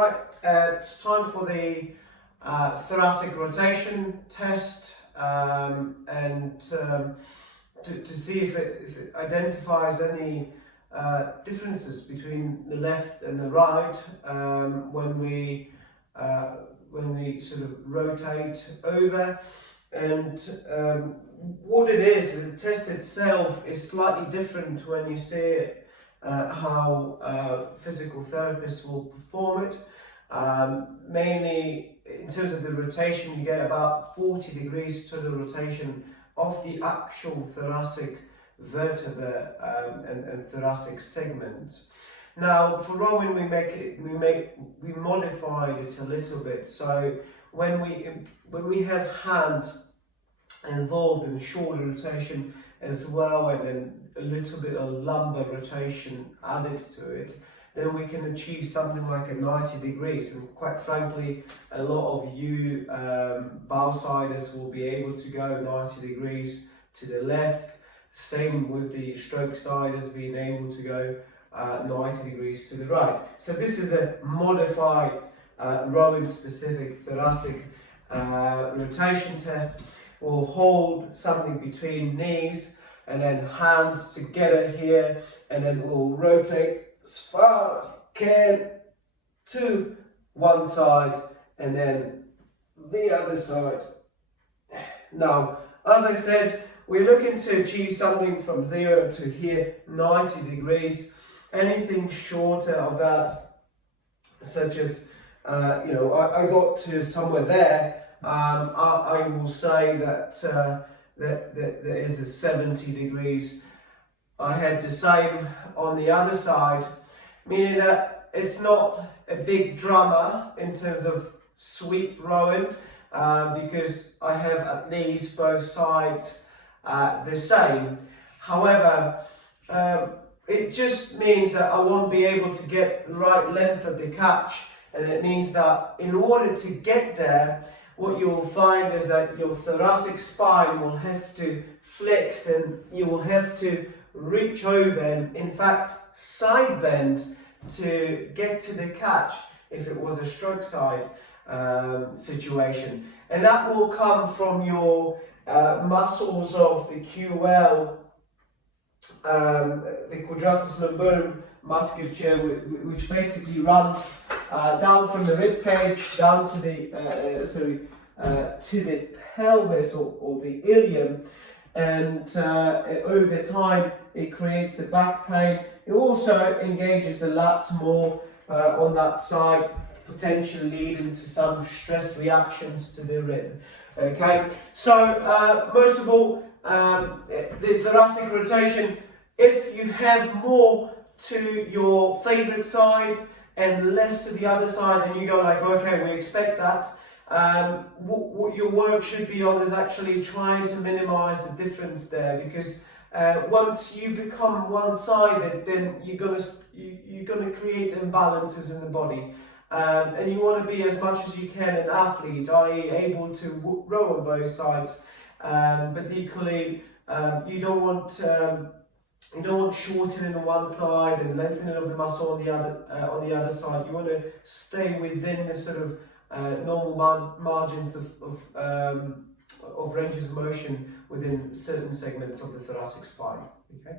Right, it's time for the thoracic rotation test to see if it identifies any differences between the left and the right when we sort of rotate over. And what it is, the test itself is slightly different when you see it, how physical therapists will perform it. Mainly in terms of the rotation, you get about 40 degrees total rotation of the actual thoracic vertebra and thoracic segments. Now for rowing, we modified it a little bit. So when we have hands involved in shoulder rotation as well, and then a little bit of lumbar rotation added to it, then we can achieve something like a 90 degrees. And quite frankly, a lot of you bowsiders will be able to go 90 degrees to the left. Same with the stroke siders being able to go 90 degrees to the right. So this is a modified rowing specific thoracic rotation test. We'll hold something between knees and then hands together here, and then we'll rotate as far as we can to one side and then the other side. Now, as I said, we're looking to achieve something from 0 to here, 90 degrees. Anything shorter of that, such as, I got to somewhere there, I will say that there is a 70 degrees. I had the same on the other side, meaning that it's not a big drama in terms of sweep rowing, because I have at least both sides the same. However, it just means that I won't be able to get the right length of the catch, and it means that in order to get there, what you'll find is that your thoracic spine will have to flex, and you will have to reach over and in fact side bend to get to the catch if it was a stroke side situation. And that will come from your muscles of the QL, the quadratus lumborum musculature, which basically runs down from the rib cage down to the to the pelvis or the ilium, and over time it creates the back pain. It also engages the lats more on that side, potentially leading to some stress reactions to the rib. Okay, so most of all, the thoracic rotation, if you have more to your favorite side and less to the other side, and you go like, okay, we expect that, what your work should be on is actually trying to minimize the difference there, because once you become one-sided, then you're gonna create imbalances in the body, and you want to be as much as you can an athlete, i.e. able to row on both sides, but equally you don't want shortening on one side and lengthening of the muscle on the other side. You want to stay within the sort of normal margins of ranges of motion within certain segments of the thoracic spine. Okay.